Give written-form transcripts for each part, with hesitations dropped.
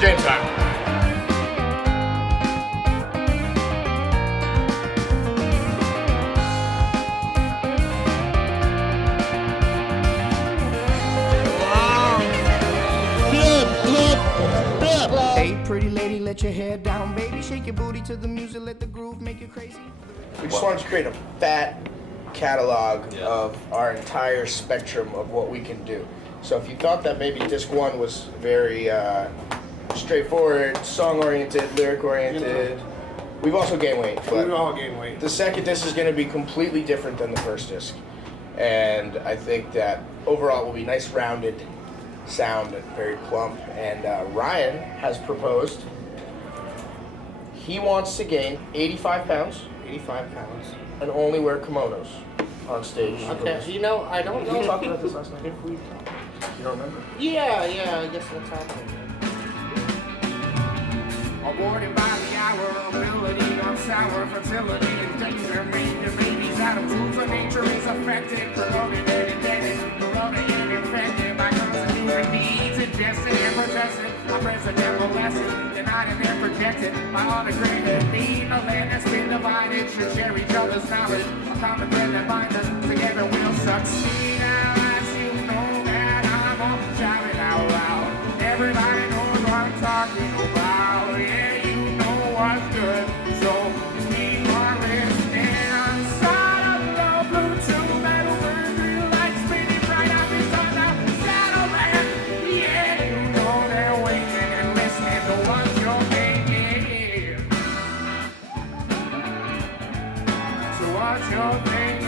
It's game time. Hey, pretty lady, let your hair down, baby. Shake your booty to the music, let the groove make you crazy. We just wanted to create a fat catalog of our entire spectrum of what we can do. So if you thought that maybe disc one was very straightforward, song-oriented, lyric-oriented, we've also gained weight. We've all gained weight. The second disc is going to be completely different than the first disc. And I think that overall it will be nice, rounded sound, very plump. And Ryan has proposed he wants to gain 85 pounds. 85 pounds. And only wear kimonos on stage. Okay, you know, I don't Did know. we talk about this last night? If we talk. You don't remember? Yeah, I guess that's happening. Awarded by the hour, ability on sour fertility and danger, made the babies out of proof of nature is affected, corroded and indebted, corroded and infected by constant human needs, ingested and protested, my president molested, denied and then protected by all the greater need. A land that's been divided should share each other's knowledge, a common thread that binds us together we'll succeed. Now as you know that I'm all shouting out loud, everybody knows what I'm talking about. Yeah, you know what's good, so keep on listening. I'm side of the Bluetooth metal bird, real light spinning right out this on out Shadowland. Yeah, you know they're waiting and listening to what you're thinking. So what you're thinking.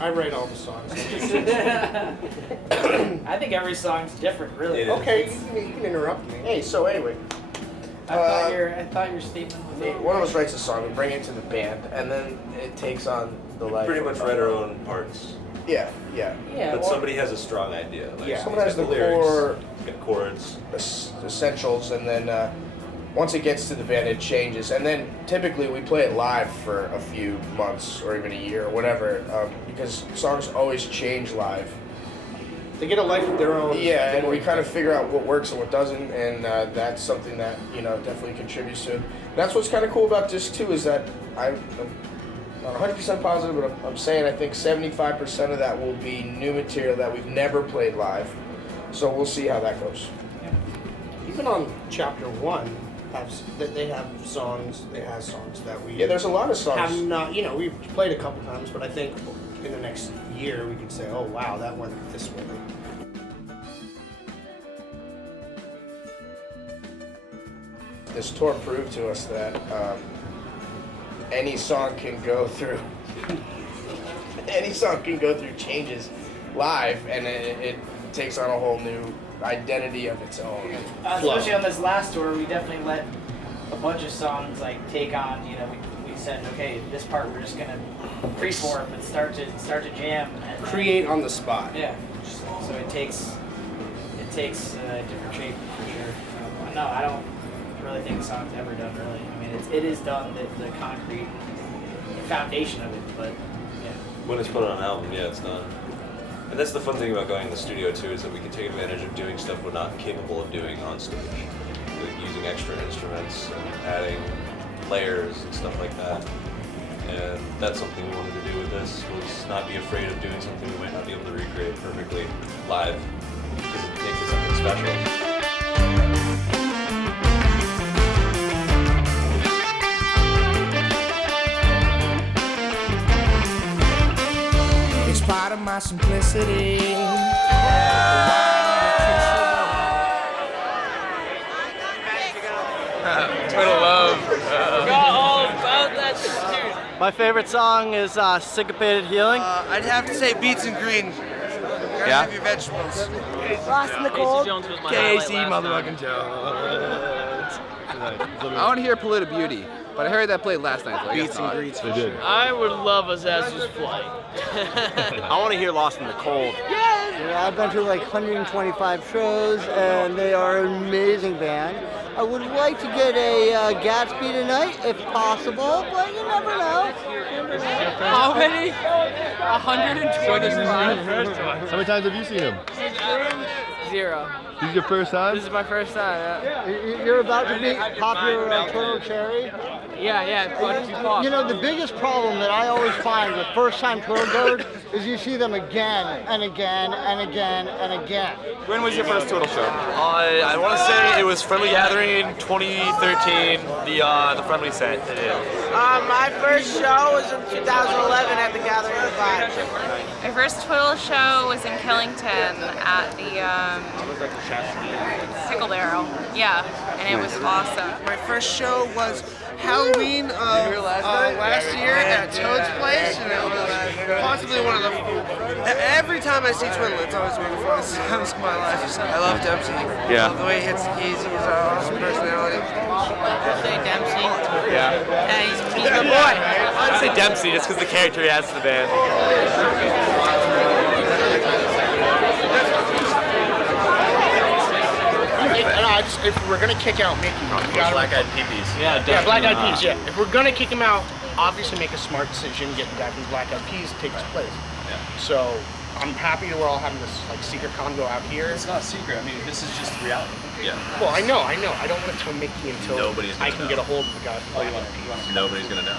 I write all the songs. I think every song's different, really. Okay, you can interrupt me. Hey, so anyway, I thought your statement was one of us writes a song, we bring it to the band, and then it takes on the life. Pretty much write our own parts. Yeah. But somebody has a strong idea. Like Someone has the lyrics, core got chords. essentials, and then once it gets to the band, it changes. And then typically we play it live for a few months or even a year or whatever, because songs always change live. They get a life of their own. Yeah, and we kind of figure out what works and what doesn't, and that's something that definitely contributes to it. That's what's kind of cool about disc 2 is that I'm not 100% positive, but I'm saying I think 75% of that will be new material that we've never played live. So we'll see how that goes. Even on chapter 1, they have songs. They have songs that we. Yeah, there's a lot of songs. Have not. We've played a couple times, but I think in the next year we could say, oh wow, that went this way. This tour proved to us that any song can go through changes live, and it takes on a whole new identity of its own. especially on this last tour, we definitely let a bunch of songs take on. We said, okay, this part we're just gonna freeform and start to jam. And Create on the spot. Yeah. So it takes a different shape for sure. No, I don't really think the song's ever done. Really, I mean, it is done the concrete foundation of it, but yeah. When it's put on an album, yeah, it's done. And that's the fun thing about going in the studio too, is that we can take advantage of doing stuff we're not capable of doing on stage. Like using extra instruments and adding layers and stuff like that. And that's something we wanted to do with this, was not be afraid of doing something we might not be able to recreate perfectly live, because it makes it something special. It's part of my simplicity. Twiddle love. My favorite song is Syncopated Healing. I'd have to say Beets and Green. Gotta Yeah? have your vegetables. Lost in the Cold. Casey motherfucking Jones. I want to hear Polluted Beauty, but I heard that played last night. So Beets and Greens. They did. I would love a Zazu's Flight. I want to hear Lost in the Cold. Yeah, I've been to like 125 shows, and they are an amazing band. I would like to get a Gatsby tonight, if possible, but you never know. How many? 125. How many times have you seen him? 0. This is your first time? This is my first time, yeah. You're about to meet popular Twiddle Cherry? Yeah. You know, the biggest problem that I always find with first-time Twiddle goers is you see them again and again and again and again. When was your first Twiddle show? I want to say it was Friendly Gathering 2013, the Friendly set. My first show was in 2011 at the Gathering of Vibes. My first Twiddle show was in Killington at the Pickle Barrel. Yeah, and it was awesome. My first show was Halloween of last year at Toad's Place, and it was possibly one of the. Every time I see Twiddle, it's always one of the funnest times of my life. I love Dempsey. Yeah. I love the way he hits the keys. He's an awesome personality. Say Dempsey. Yeah. He's my boy. I'd say Dempsey just because the character he adds to the band. If we're gonna kick out Mickey, we gotta Black Eyed Peas. Yeah, Black Eyed Peas. Yeah, if we're gonna kick him out, obviously make a smart decision, get back in Black Eyed Peas takes place. Yeah. So I'm happy that we're all having this like secret convo out here. It's not a secret. I mean, this is just reality. Yeah. Well, I know. I don't want to tell Mickey until Nobody's gonna I can know. get a hold of the guy from Black Eyed Peas. Nobody's gonna know.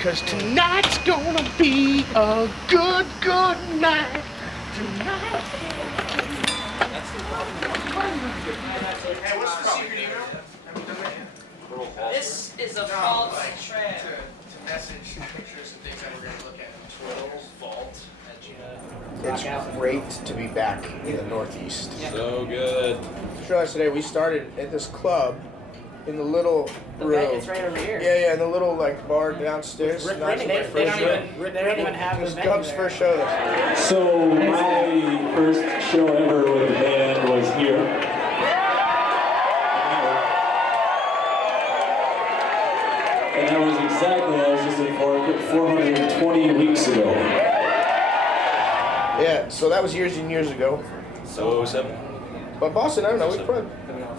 Cause tonight's gonna be a good night. Tonight. Hey, what's the secret email? This is a false trap. To message pictures and things that we're going to look at. Twiddle's vault that you It's great to be back in the Northeast. So good. Just realized today we started at this club in the little room. It's right over here. Yeah, in the little like bar downstairs. They Nice, my don't first show. even have It was the Gub's venue first there. show. This. So my first show ever with a band was here. And that was exactly, I was just informed, 420 weeks ago. Yeah, so that was years and years ago. So 07. But Boston, I don't know, we played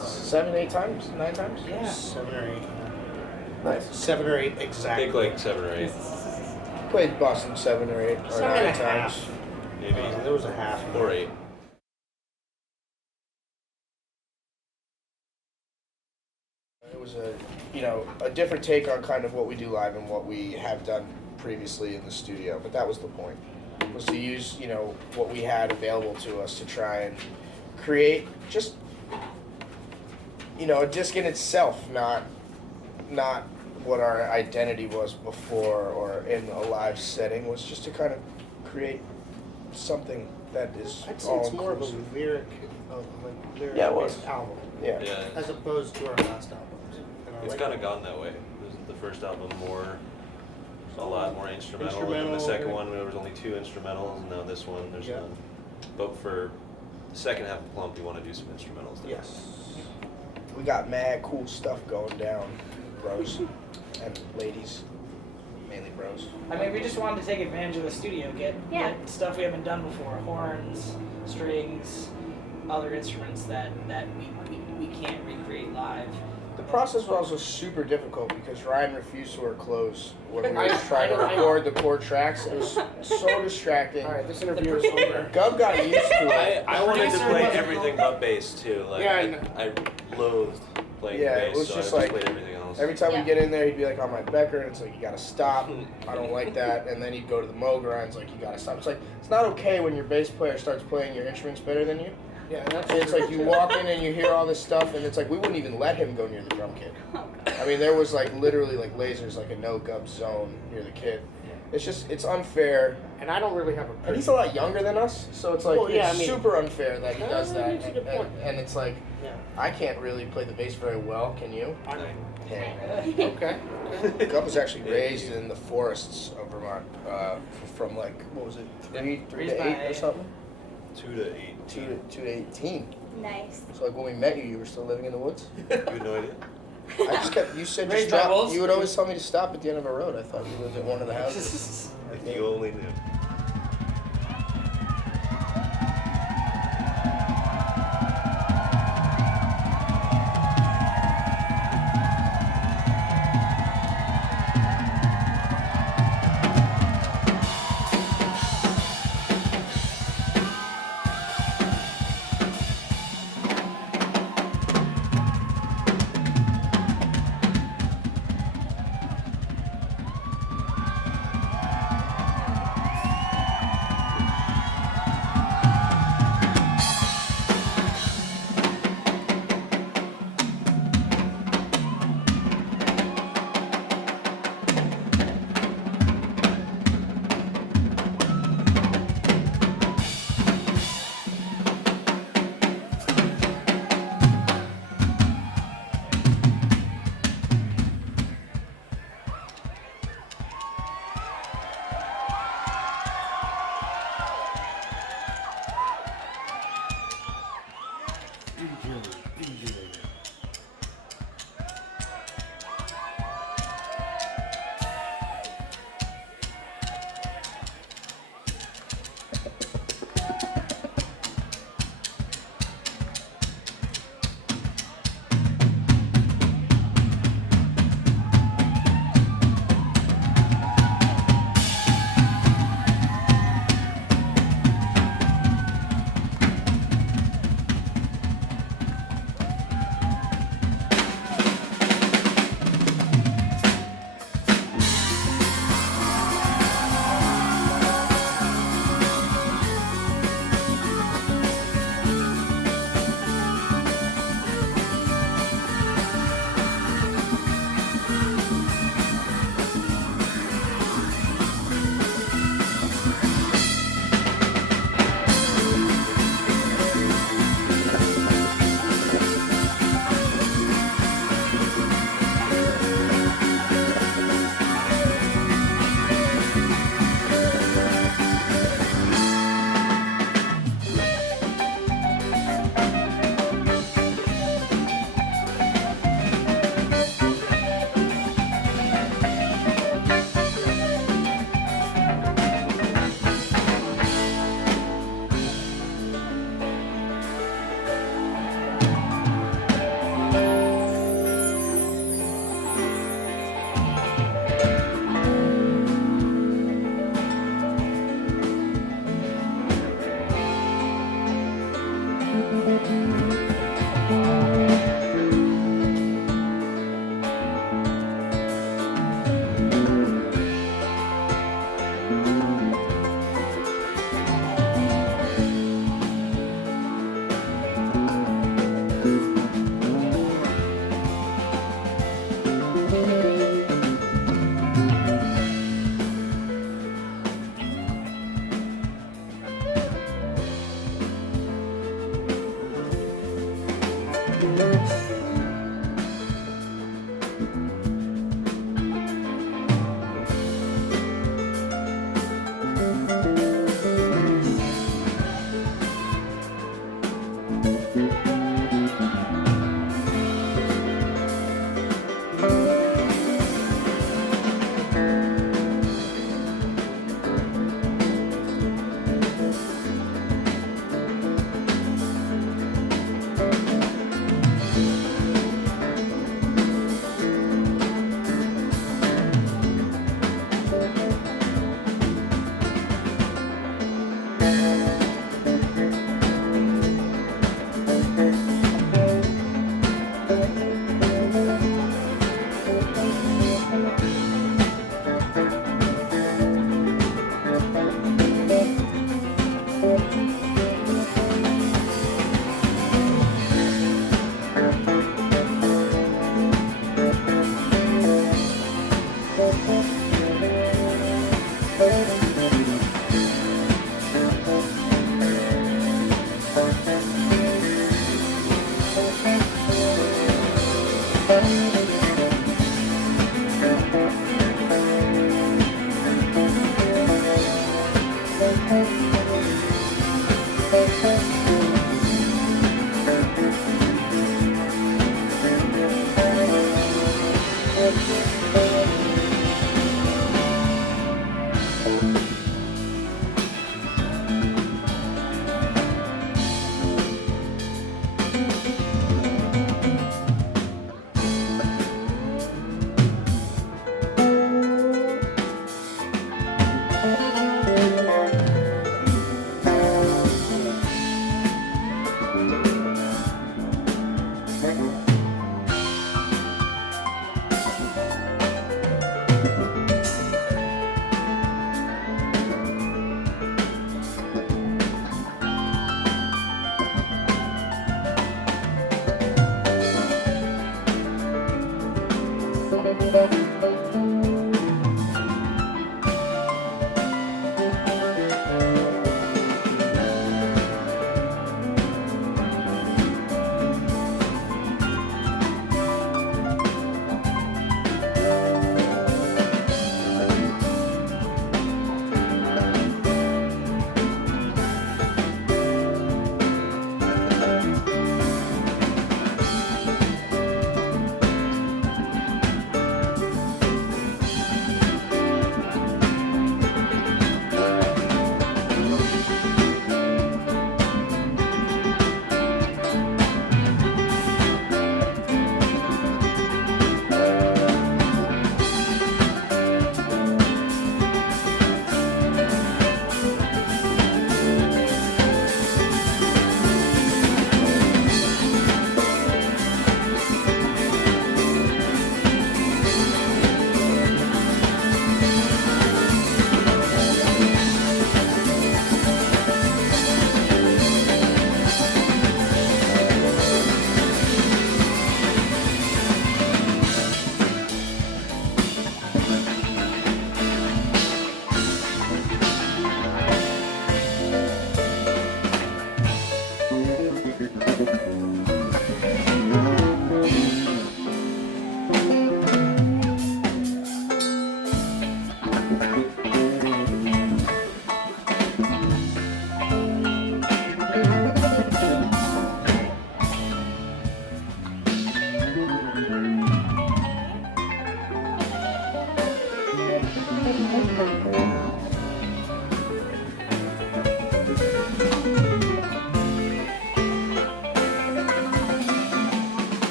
7, 8 times, 9 times. Yeah. 7 or 8. Nice. 7 or 8 I exactly. think like 7 or 8. Played Boston 7 or 8 or 7 9 and a times. half. Maybe. There was a half. Or 8. It was a different take on kind of what we do live and what we have done previously in the studio. But that was the point, was to use, what we had available to us to try and create just, a disc in itself, not what our identity was before or in a live setting, was just to kind of create something that is I'd say all it's more of a inclusive. lyric Yeah, it was. album, Yeah. Yeah. as opposed to our last albums. And I It's like kind of that. gone that way. The first album a lot more instrumental. And Instrumental, the second yeah. one, there was only 2 instrumentals, and now this one, there's Yeah. none. But for the second half of Plump, we want to do some instrumentals. There. Yes. We got mad cool stuff going down, bros and ladies, mainly bros. I mean, we just wanted to take advantage of the studio, get stuff we haven't done before, horns, strings, other instruments that we can't recreate live. The process was also super difficult because Ryan refused to wear clothes when we were I trying to know. record the core tracks. It was so distracting. All right, this interview is over. Gub got used to it. I wanted to play everything but bass too. Like Yeah, I loathed playing Yeah, bass, it was so just I like- just played everything else. fundamentals. Every time we get in there, he'd be like on my Becker, and it's like, you gotta stop. I don't like that. And then he'd go to the Mo grinds, like, you gotta stop. It's like, it's not okay when your bass player starts playing your instruments better than you. Yeah, and that's And it's like you walk in and you hear all this stuff, and it's like we wouldn't even let him go near the drum kit. I mean, there was like literally like lasers, like a no-gub zone near the kit. It's just, it's unfair. And I don't really have a. And he's a lot younger than us, so it's like Well, yeah, it's I mean- super unfair that he does that. That's a good point. And it's like, Yeah. I can't really play the bass very well. Can you? I mean, Yeah. okay. Gup was actually raised in the forests of Vermont from like, what was it, three Raised to 8 by- or something? 2 to 8. 2 to 18. Nice. So like when we met you, you were still living in the woods? You had no idea? I just kept, you said just Raised by stop. wolves? You would always tell me to stop at the end of a road. I thought you lived at one of the houses. If you only knew.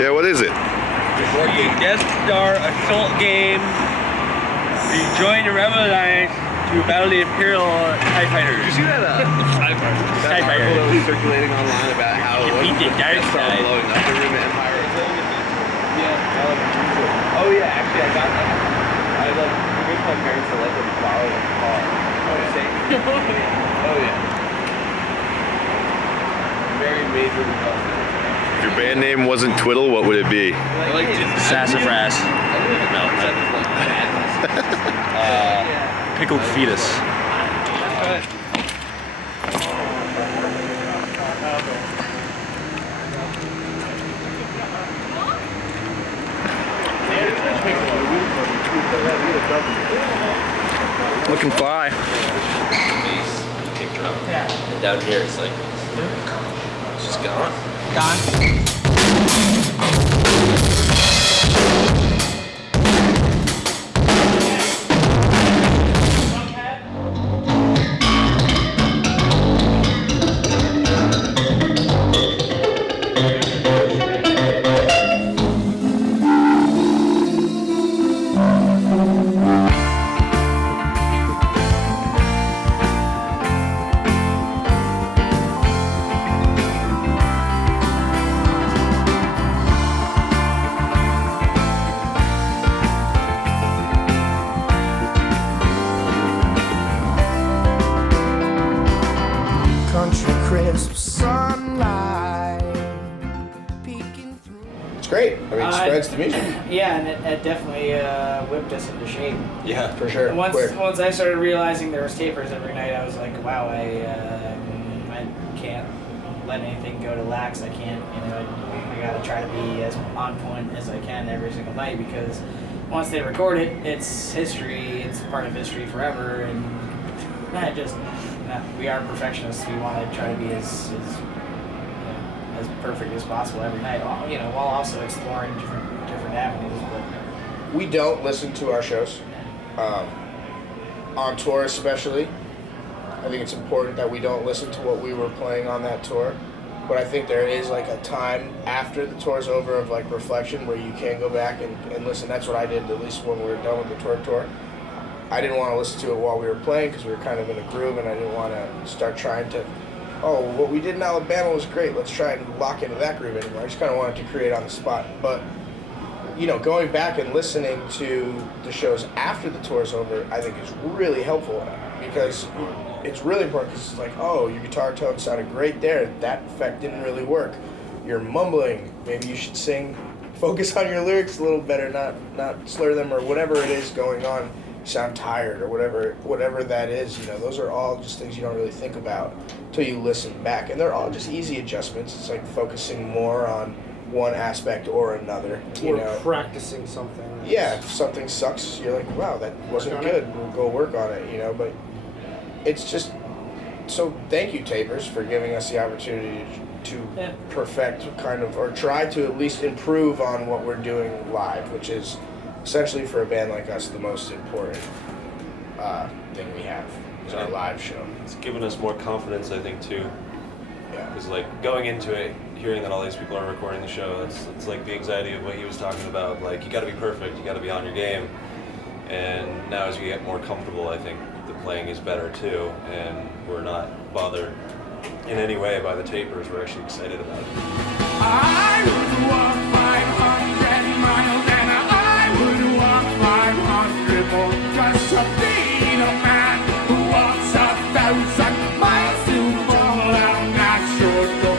Yeah, what is it? The Death Star assault game. You join the Rebel Alliance to battle the Imperial TIE Fighters. Did you see that? TIE Fighter that was circulating online about how it was the Death Star blowing up the Rim Empire. Yeah. Oh yeah, actually I got that. I convinced my parents to let them borrow a car. Oh yeah. Very major custom. If your band name wasn't Twiddle, what would it be? Sassafras. No. Pickled fetus. Looking fly. Bass, kick drum. Yeah. And down here it's like, it's just gone. Gone. Country crisp sunlight peeking through. It's great. I mean, it spreads the music. Yeah, and it definitely whipped us into shape. Yeah, for sure. And once I started realizing there was tapers every night, I was like, wow, I can't let anything go to lax. I can't, I gotta try to be as on point as I can every single night, because once they record it, it's history. It's part of history forever, and we are perfectionists. We want to try to be as perfect as possible every night. While also exploring different avenues. But We don't listen to our shows, on tour especially. I think it's important that we don't listen to what we were playing on that tour. But I think there is like a time after the tour's over of like reflection where you can go back and listen. That's what I did, at least when we were done with the tour. I didn't want to listen to it while we were playing because we were kind of in a groove, and I didn't want to start trying to, what we did in Alabama was great, let's try and lock into that groove anymore. I just kind of wanted to create on the spot. But, going back and listening to the shows after the tour's over, I think is really helpful, because it's really important, because it's like, your guitar tone sounded great there, that effect didn't really work. You're mumbling, maybe you should focus on your lyrics a little better, not slur them, or whatever it is going on. Sound tired or whatever that is, those are all just things you don't really think about until you listen back, and they're all just easy adjustments. It's like focusing more on one aspect or another, Or practicing something. Yeah, if something sucks, you're like, wow, that wasn't good, we'll go work on it, but it's just, so thank you, Tapers, for giving us the opportunity to perfect or try to at least improve on what we're doing live, which is essentially, for a band like us, the most important thing we have is our live show. It's given us more confidence, I think, too. Yeah. Because, going into it, hearing that all these people are recording the show, it's like the anxiety of what he was talking about. Like, you got to be perfect, you got to be on your game. And now, as we get more comfortable, I think the playing is better too, and we're not bothered in any way by the tapers. We're actually excited about it. I would walk 500 miles and I would walk 500 more just to be the man who walks 1,000 miles to fall down that short road.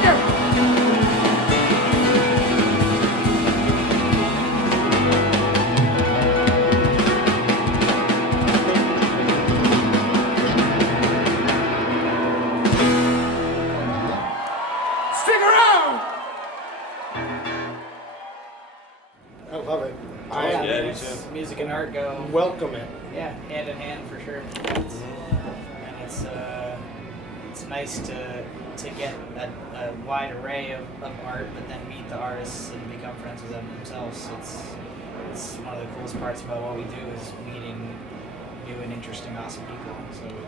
Thank you. Stick around. I love it. Music and art go. Welcome it. Yeah, hand in hand for sure. And it's nice to get a wide array of art, but then meet the artists and become friends with them themselves. It's one of the coolest parts about what we do is meeting new and interesting, awesome people.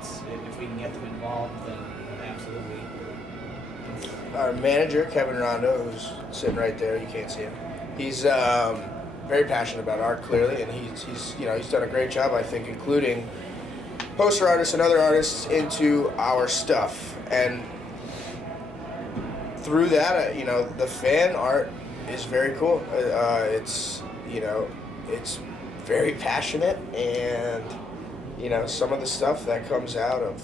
So if we can get them involved, then absolutely. Our manager, Kevin Rondo, who's sitting right there, you can't see him. He's very passionate about art, clearly, and he's done a great job, I think, including poster artists and other artists into our stuff. And through that, the fan art is very cool. It's very passionate, and some of the stuff that comes out of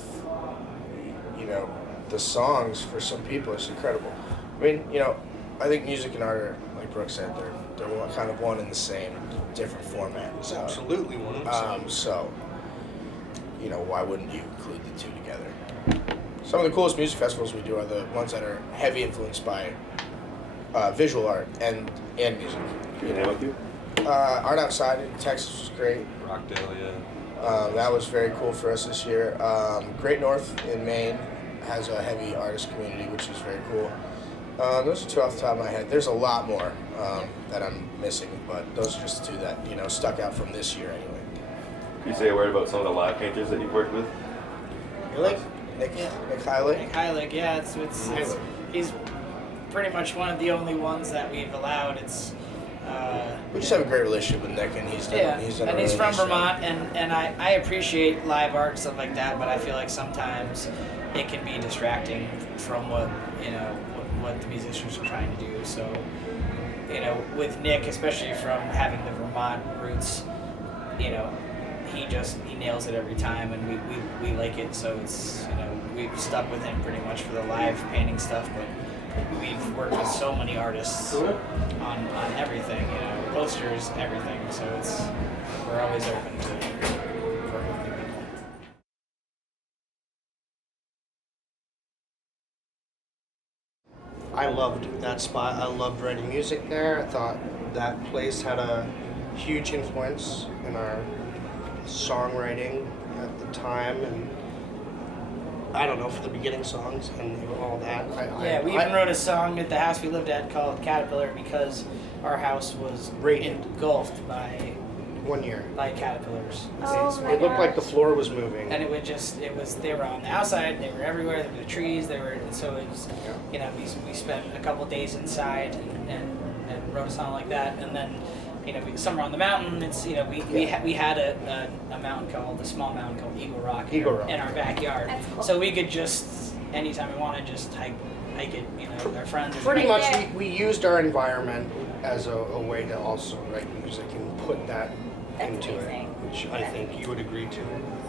the songs for some people is incredible. I mean, I think music and art are, like Brooke said, they're kind of one and the same, different formats. Absolutely one and the same. So, why wouldn't you include the two together? Some of the coolest music festivals we do are the ones that are heavy influenced by visual art and music. Art Outside in Texas was great. Rockdale, yeah. That was very cool for us this year. Great North in Maine has a heavy artist community, which is very cool. Those are two off the top of my head. There's a lot more that I'm missing, but those are just the two that stuck out from this year anyway. Can you say a word about some of the live painters that you've worked with? Nick Heilig? Nick Heilig, yeah, he's pretty much one of the only ones that we've allowed. We just have a great relationship with Nick, and he's done he's a from really nice Vermont, job. and I appreciate live art and stuff like that, but I feel like sometimes it can be distracting from what the musicians are trying to do. So, with Nick, especially from having the Vermont roots, he nails it every time, and we like it. So it's we've stuck with him pretty much for the live painting stuff, but we've worked with so many artists on everything, posters, everything. So we're always open to working with new people. I loved that spot. I loved writing music there. I thought that place had a huge influence in our songwriting at the time, and I don't know, for the beginning songs and all that. We even wrote a song at the house we lived at called Caterpillar because our house was engulfed by 1 year by caterpillars. It looked like the floor was moving. And they were on the outside, they were everywhere, there were the trees, so it was, we spent a couple days inside and wrote a song like that, and then, somewhere on the mountain, we had a mountain a small mountain called Eagle Rock in our backyard. That's cool. So we could just, anytime we wanted, just hike it, with our friends. Pretty much, we used our environment as a way to also write music and put that into it, which I think you would agree to.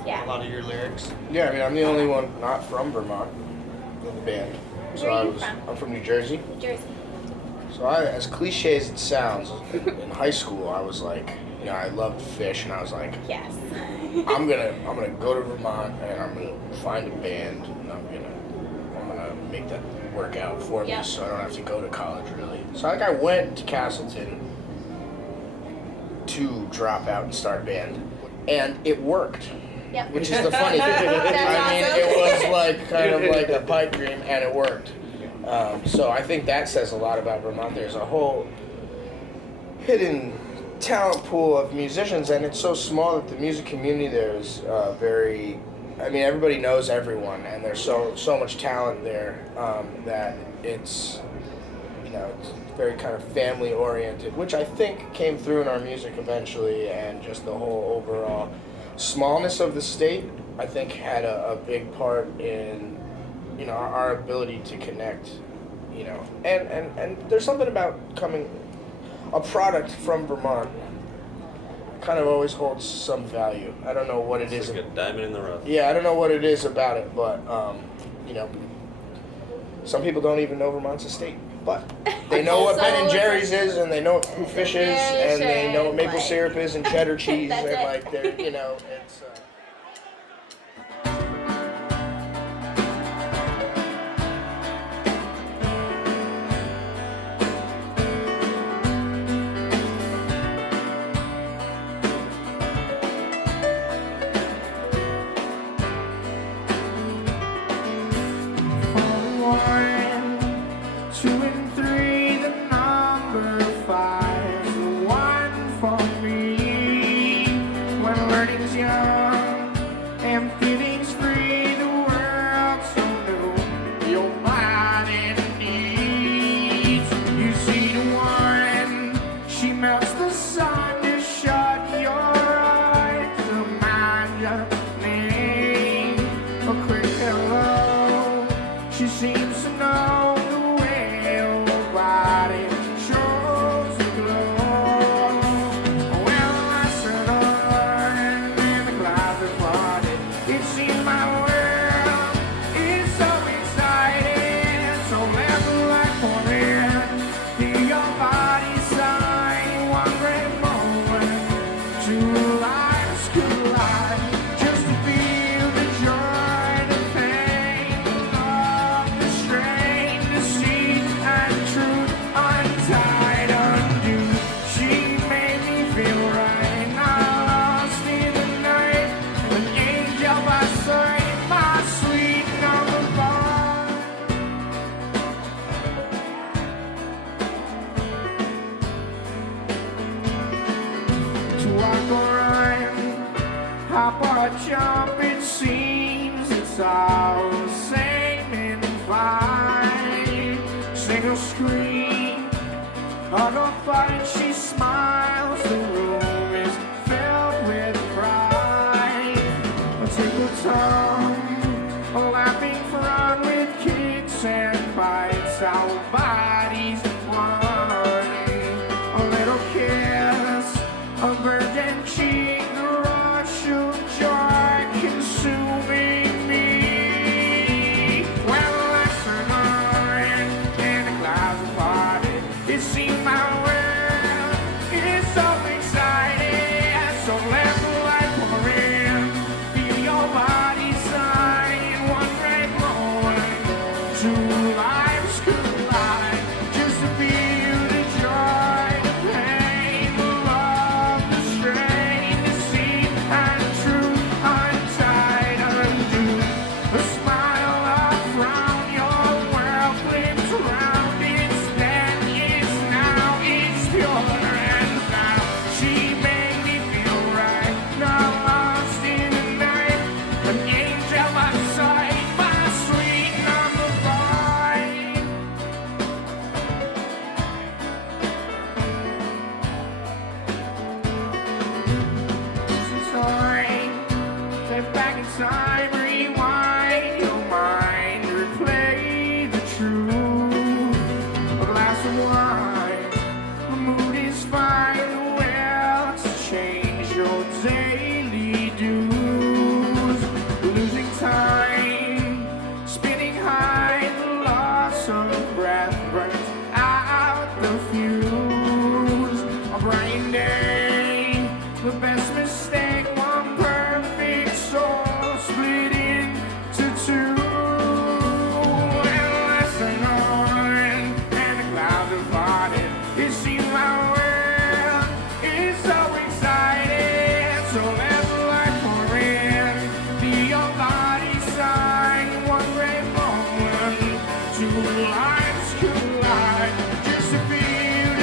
Yeah. A lot of your lyrics. Yeah, I mean, I'm the only one not from Vermont in the band. Where are you from? I'm from New Jersey. New Jersey. So as cliche as it sounds, in high school I was like, I loved fish, and I was like, yes, I'm gonna go to Vermont and I'm gonna find a band, and I'm gonna make that work out for me, so I don't have to go to college really. So I went to Castleton to drop out and start a band, and it worked. Yep. Which is the funny thing. I mean, it was like kind of like a pipe dream, and it worked. So I think that says a lot about Vermont. There's a whole hidden talent pool of musicians, and it's so small that the music community there is very. I mean, everybody knows everyone, and there's so much talent there that it's it's very kind of family oriented, which I think came through in our music eventually, and just the whole overall smallness of the state, I think, had a big part in our ability to connect, and there's something about coming a product from Vermont kind of always holds some value. I don't know what it is. It's like a diamond in the rough. Yeah, I don't know what it is about it, but Some people don't even know Vermont's a state, but they know what Ben and Jerry's is, and they know who fish is, and they know what maple syrup is, and cheddar cheese, and like they're, you know, it's. Jump, it seems it's all the same in flight. Single screen, on a fight, she smiles. The room is filled with pride. A tickle tongue, laughing fun with kicks and bites. Our bodies one. A little kiss, a virgin cheek, the rush of joy consuming me. Well, I turned on and the clouds are parted. It seemed my world is so exciting. So let the light pour in. Feel your body sign. One great moment. Two lives collide. Just to feel the joy, the pain, the love, the strain, the deceit and truth. Untied, undo. A smile up from your world flips around. It's then, it's now, it's pure and now. She made me feel right. Not lost in the night. An angel by sight, my sweet number 5. It's time. Step back in time, rewind your mind, replay the truth. A glass of wine, the mood is fine. Well, to change your daily dues. Losing time, spinning high, the loss of breath burns out the fuse. A bright day, the best mistake, one perfect soul split into two. And lesson on, and the clouds are parted. It seems my world is so exciting. So let the light pour in. Feel your body sign. One great moment. Two lives collide. Just to feel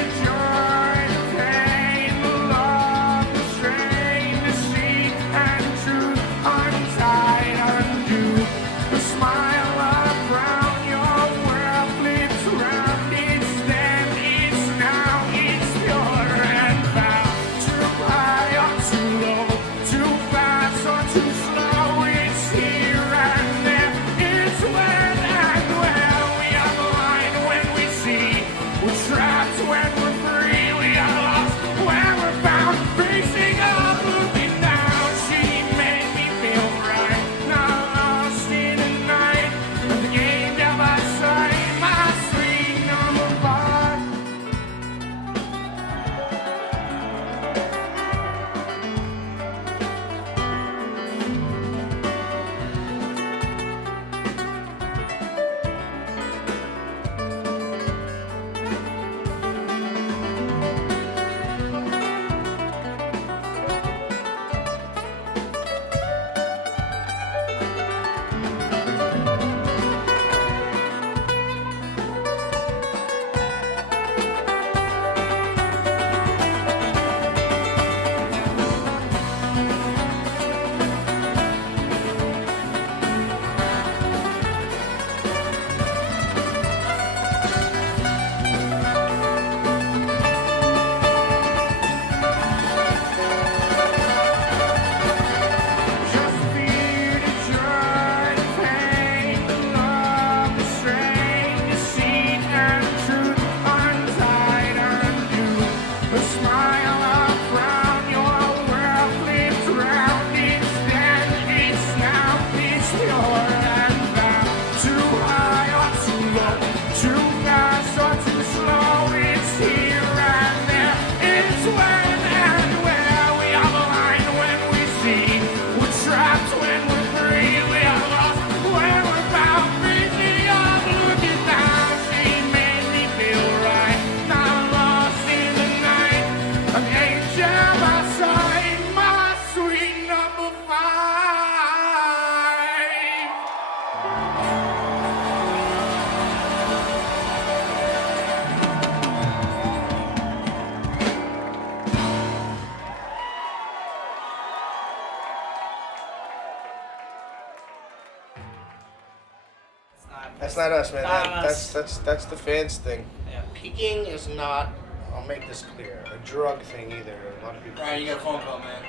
That's not us, man. Not on us. That's the fans thing. Yeah. Peaking is not, I'll make this clear, a drug thing either. A lot of people. Ryan, you got a phone call, man.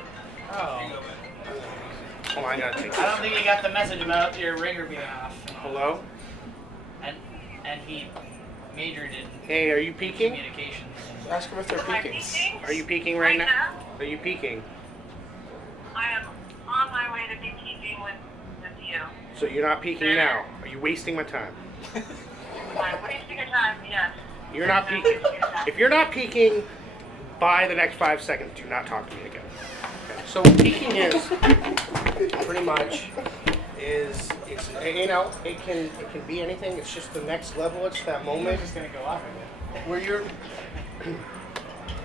Oh. Oh, I gotta take this. I don't think he got the message about your ringer being off. Hello? And he majored in Hey, are you peaking? communications. Ask them if they're peaking. Are you peaking right now? Are you peaking? I am on my way to be peaking with you. So you're not peaking now. Are you wasting my time? I'm wasting your time, yes. You're not peaking. If you're not peaking by the next 5 seconds, do not talk to me again. Okay. So what peaking is pretty much is it's it can be anything. It's just the next level. It's that moment. Just gonna go off again. Where you're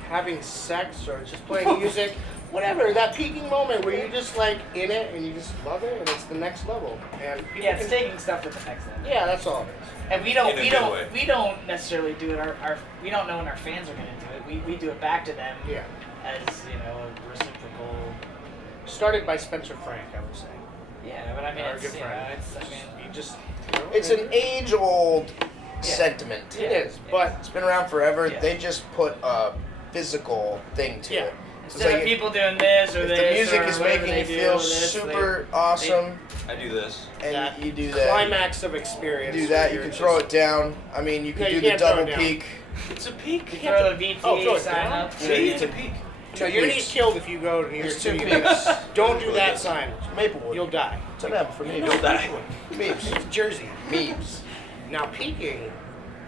having sex or just playing music, whatever, that peaking moment where you're just like in it and you just love it and it's the next level. And people Yeah, it's taking stuff to the next level. Yeah, that's all it is. And we In a good don't way. we don't necessarily do it. We don't know when our fans are gonna do it. We do it back to them. Yeah. As a reciprocal. Started by Spencer Frank, I would say. Yeah, but I mean, Our it's, good friend. you just. It's an age-old sentiment. It is, but it's been around forever. Yeah. They just put a physical thing to it. It's Instead of like people doing this or if this, the music or is whatever making you they do, feel this, super awesome, I do this. and you do that. Climax of experience. Do that. You can throw it down. I mean, you can No, do you the can't throw double it down. peak. It's a peak. You throw the VTA throw it sign down. up. See, it's a peak. No, you're gonna get killed if you go to New York There's two City. peaks. Don't do that sign. Maplewood. You'll die. It's an apple for me. You'll die. Memes. It's Jersey. Memes. Now peaking,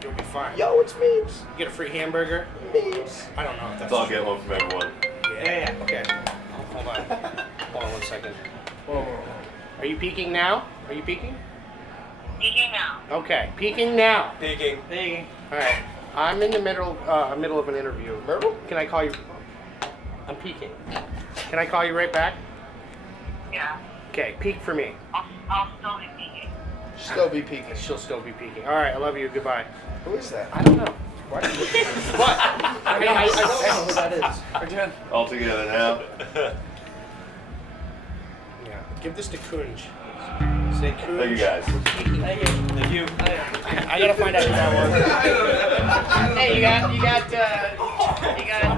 you'll be fine. Yo, it's memes. Get a free hamburger. Memes. I don't know if that's So I'll true. get one from everyone. Yeah. Okay. Hold on. Hold on 1 second. Are you peaking now? Are you peaking? Peaking now. Okay. Peaking now. Peaking. All right. I'm in the middle of an interview. Myrtle? Can I call you? I'm peaking. Can I call you right back? Yeah. Okay. Peak for me. I'll still be peaking. Still be peaking. She'll still be peaking. All right. I love you. Goodbye. Who is that? I don't know. What? What? I mean, I don't know who that is. All together now. Yeah. Give this to Kunj. Say Kunj. Thank you guys. Thank you. I gotta find out who that was. Hey, you got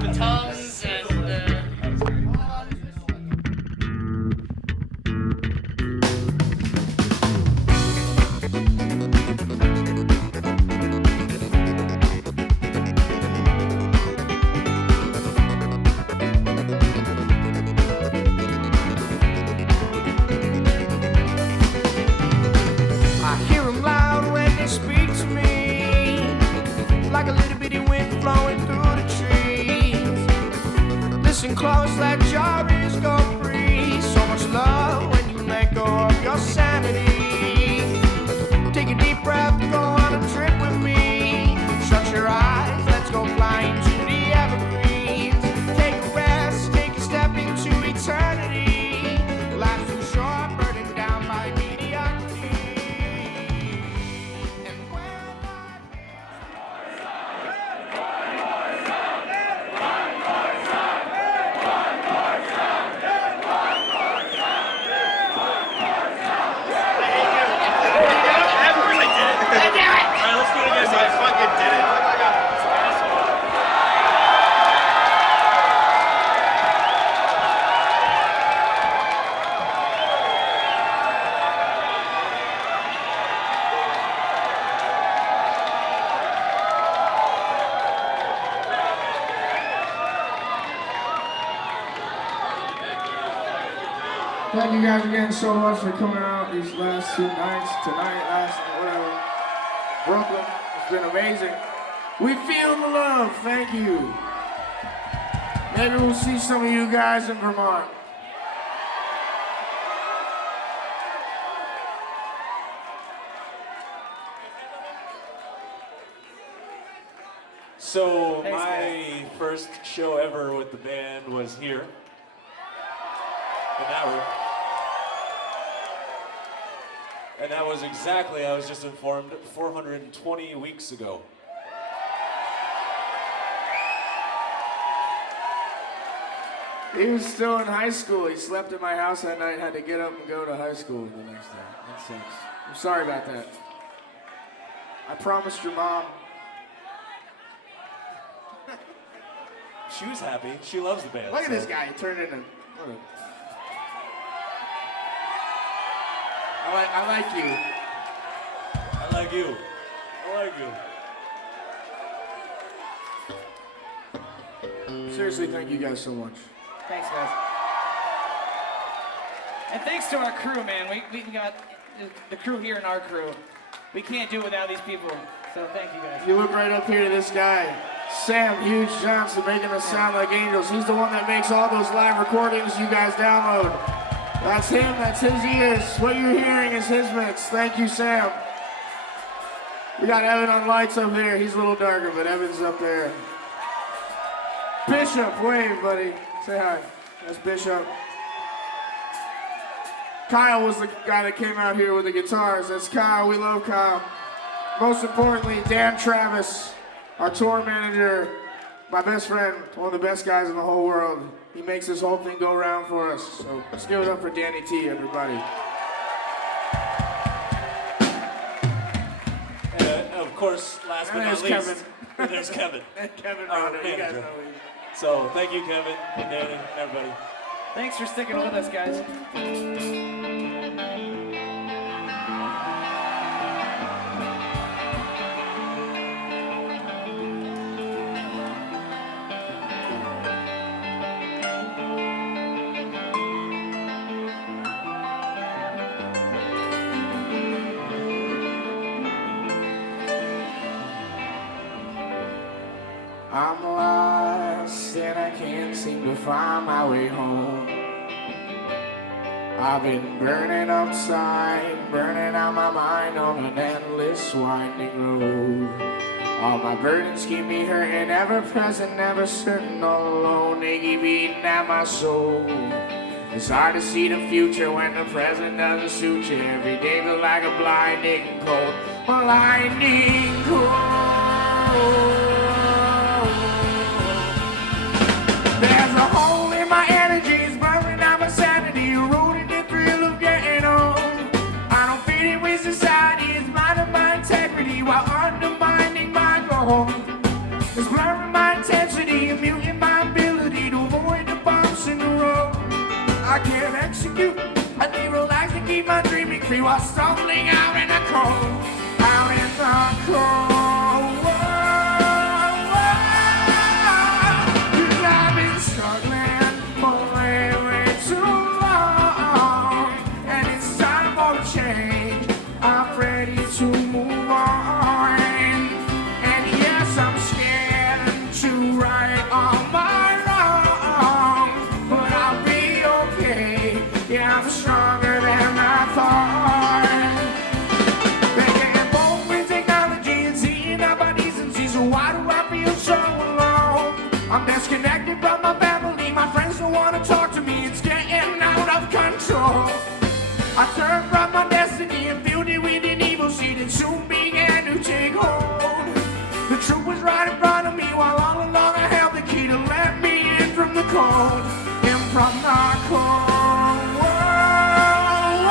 the tongues and. I hear 'em loud when they speak to me, like a little bitty wind flowing through the trees. Listen close, let your ears go free. So much love when you let go of your sanity. Take a deep breath, go on a trip with me. Shut your eyes, let's go flying to the evergreens. Take a rest, take a step into eternity. Life's too short, burdened down by mediocrity. And when Thank you guys again so much for coming out these last 2 nights, tonight, last night, whatever. Brooklyn, it's been amazing. We feel the love, thank you. Maybe we'll see some of you guys in Vermont. So my first show ever with the band was here in that room. And that was exactly, I was just informed, 420 weeks ago. He was still in high school. He slept at my house that night, had to get up and go to high school the next day. That sucks. I'm sorry about that. I promised your mom. She was happy. She loves the band. Look at so. this guy. He turned into. I like you. I like you. I like you. Seriously, thank you guys so much. Thanks, guys. And thanks to our crew, man. We got the crew here and our crew. We can't do it without these people. So thank you guys. You look right up here to this guy, Sam Hughes Johnson, making us sound like angels. He's the one that makes all those live recordings you guys download. That's him, that's his ears. What you're hearing is his mix. Thank you, Sam. We got Evan on lights up here. He's a little darker, but Evan's up there. Bishop, wave, buddy. Say hi. That's Bishop. Kyle was the guy that came out here with the guitars. That's Kyle. We love Kyle. Most importantly, Dan Travis, our tour manager, my best friend, one of the best guys in the whole world. He makes this whole thing go around for us. So let's give it up for Danny T, everybody. Of course, last but not least, Kevin. there's Kevin. And Kevin Our Rondo, you guys manager. know him. So thank you, Kevin, and Danny, and everybody. Thanks for sticking with us, guys. I'm lost and I can't seem to find my way home. I've been burning upside, burning out my mind on an endless winding road. All my burdens keep me hurting, ever present, never certain, all alone, they keep eating at my soul. It's hard to see the future when the present doesn't suit you. Every day feels like a blinding cold, blinding cold. There's a hole in my energy, it's burning out my sanity, eroding the thrill of getting old. I don't fit in with society, it's minding my integrity while undermining my goal. It's blurring my intensity and muting my ability to avoid the bumps in the road. I can't execute, I need relax to keep my dreaming free while stumbling out in the cold, out in the cold. Struggling for way too long, and it's time for a change. I'm ready to move on, and yes, I'm scared to right all my wrongs, but I'll be okay. Yeah, I'm stronger than I thought. They're getting bold with technology and seeing our bodies and see. So why do I feel so alone? I'm disconnected from my family, my friends don't want to talk to me, it's getting out of control. I turned from my destiny and filled it with an evil seed and soon began to take hold. The truth was right in front of me while all along I held the key to let me in from the cold, in from the cold world.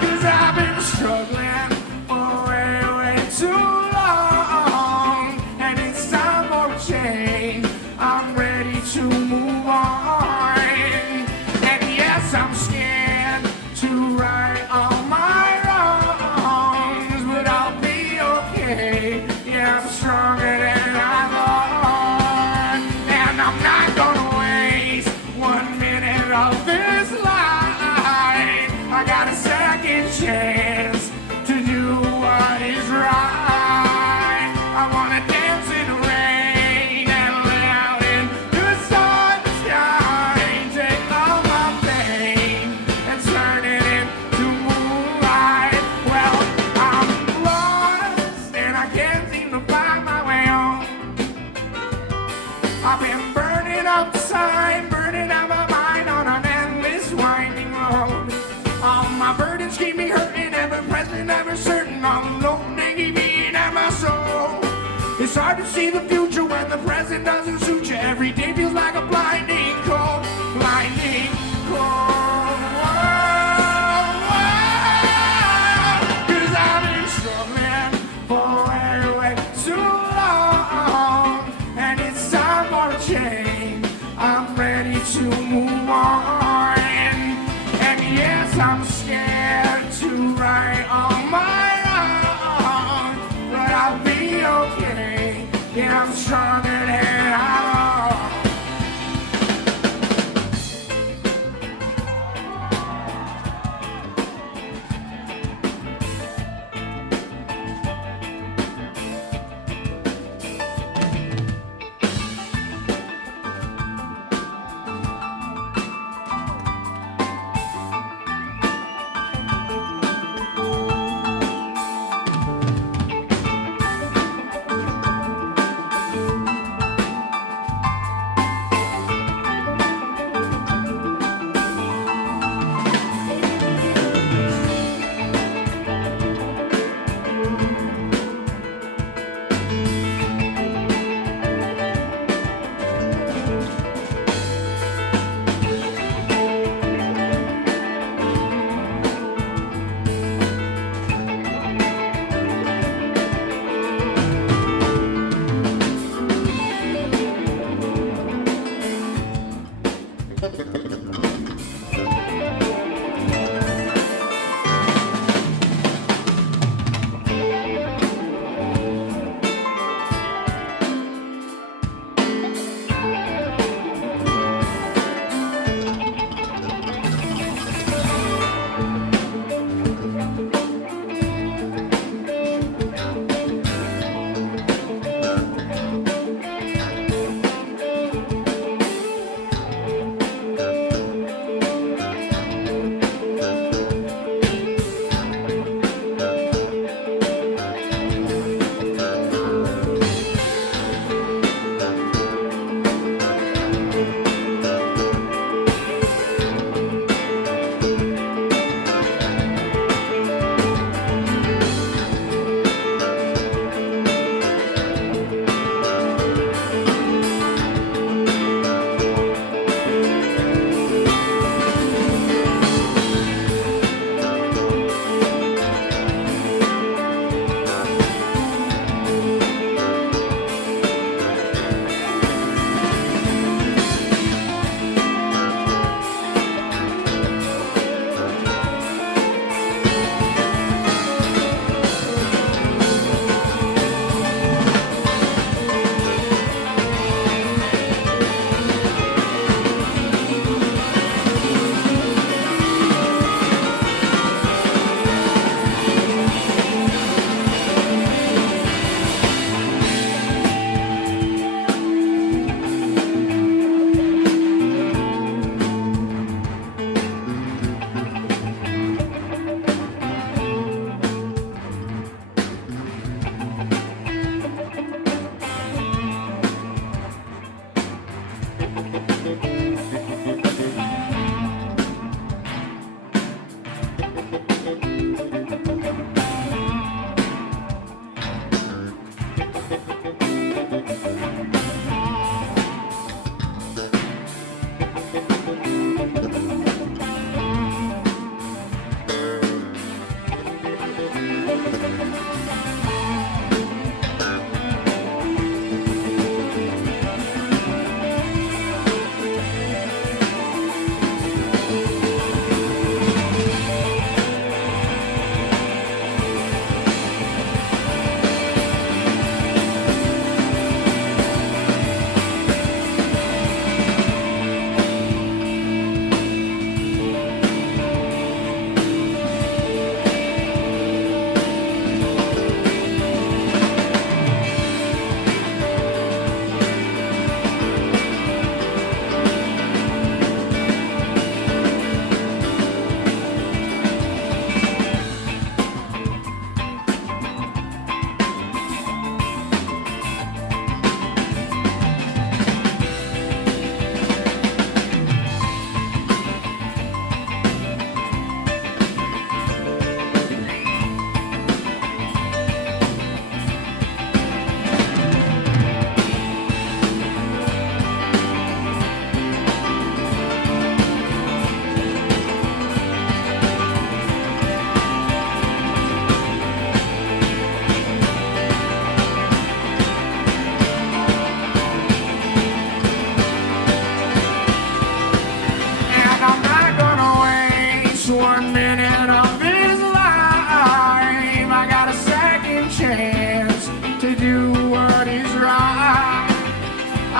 'Cause I've been struggling for way too long, and it's time for a change. I'm ready to move on, and yes, I'm scared to right all my wrongs, but I'll be okay. Yeah, I'm stronger than I thought, and I'm not gonna waste 1 minute of this life. I got a second chance to do what is right. I wanna dance in the rain and lay out in the sunshine. Take all my pain and turn it into moonlight. Well, I'm lost and I can't seem to find my way home. I've been burning upside, burning out my mind on an endless winding road. All my burdens keep me hurting, ever present, ever certain. I'm alone, they keep eating at my soul. It's hard to see the future when the present doesn't suit you. Every day feels like a blinding cold, blinding cold. 'Cause I've been struggling Yeah, I'm stronger than I know.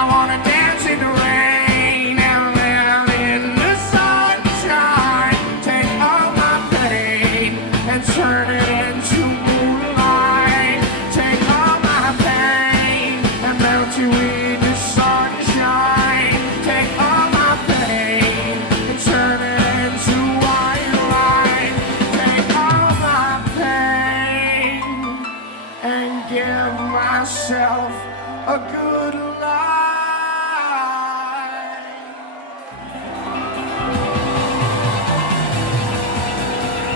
I wanna dance in the rain and live in the sunshine. Take all my pain and turn it into moonlight. Take all my pain and melt you in the sunshine. Take all my pain and turn it into white light. Take all my pain and give myself a good life.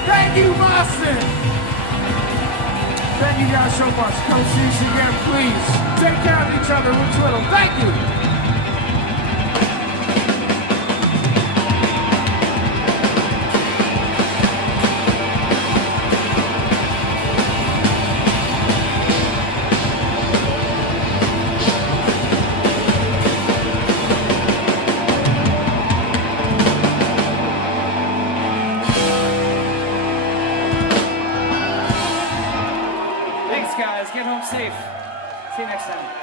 Thank you, Boston. Thank you guys so much. Come see us again, please. Take care of each other with Twiddle. Thank you. Thanks, guys. Get home safe. See you next time.